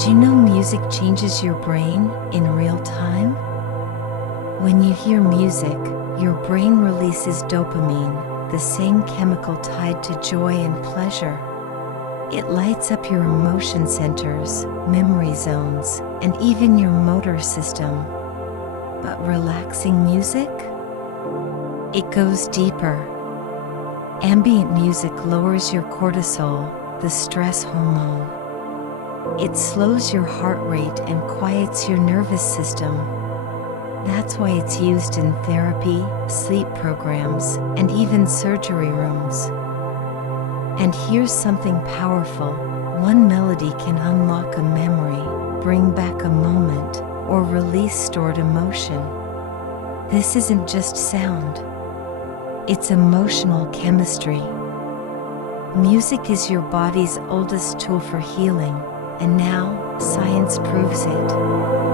Did you know music changes your brain in real time? When you hear music, your brain releases dopamine, the same chemical tied to joy and pleasure. It lights up your emotion centers, memory zones, and even your motor system. But relaxing music? It goes deeper. Ambient music lowers your cortisol, the stress hormone. It slows your heart rate and quiets your nervous system. That's why it's used in therapy, sleep programs, and even surgery rooms. And here's something powerful. One melody can unlock a memory, bring back a moment, or release stored emotion. This isn't just sound. It's emotional chemistry. Music is your body's oldest tool for healing, and now science proves it.